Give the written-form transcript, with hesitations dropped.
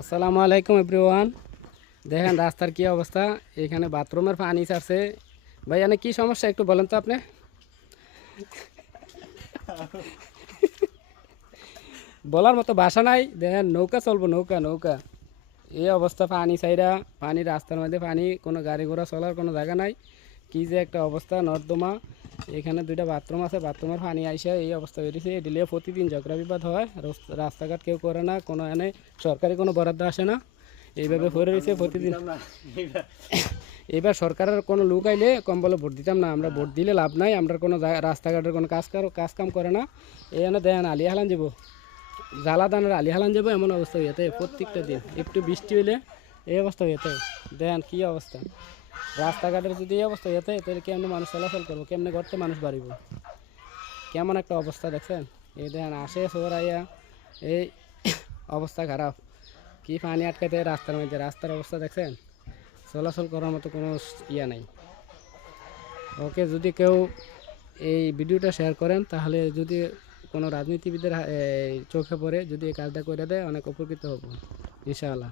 আসসালামু আলাইকুম এভরিওয়ান। দেখেন রাস্তার কি অবস্থা, এখানে বাথরুমের পানি ছাড়ছে। ভাই এখানে কি সমস্যা একটু বলেন তো আপনি। বলার মতো ভাষা নাই। দেখেন নৌকা চলবো, নৌকা নৌকা এই অবস্থা, পানি চাইরা পানি, রাস্তার মধ্যে পানি, কোনো গাড়ি ঘোড়া চলার কোনো জায়গা নাই। কি যে একটা অবস্থা, নর্দমা। এখানে দুইটা বাথরুম আছে, বাথরুমের পানি আইসা এই অবস্থা বেরিয়েছে। এদিলে প্রতিদিন ঝগড়া বিবাদ হয়, রাস্তাঘাট কেউ করে না, কোনো এনে সরকারি কোনো বরাদ্দ আসে না, এইভাবে পড়ে রয়েছে প্রতিদিন। এবার সরকারের কোনো লোক আইলে কম বলে ভোট দিতাম না, আমরা ভোট দিলে লাভ নাই, আমরা কোনো রাস্তাঘাটের কোনো কাজ কাম করে না। এখানে দেখেন আলিয়া হালান যাবো, জ্বালা দানের আলি হালান যাবো, এমন অবস্থা হইতে প্রত্যেকটা দিন একটু বৃষ্টি হইলে এই অবস্থা হইতে। দেখেন কি অবস্থা, রাস্তাঘাটের যদি এই অবস্থা হইতে তাহলে কেমন মানুষ চলাচল করবো, কেমনে করতে মানুষ বাড়িব, কেমন একটা অবস্থা দেখছেন। এই দেখেন আসে শহর আইয়া এই অবস্থা খারাপ, কি পানি আটকাতে রাস্তার মধ্যে, রাস্তার অবস্থা দেখছেন, চলাচল করার মতো কোনো ইয়া নাই। ওকে, যদি কেউ এই ভিডিওটা শেয়ার করেন তাহলে যদি কোনো রাজনীতিবিদের চোখে পড়ে, যদি এই কাজটা করে দেয় অনেক উপকৃত হব ইনশাআল্লাহ।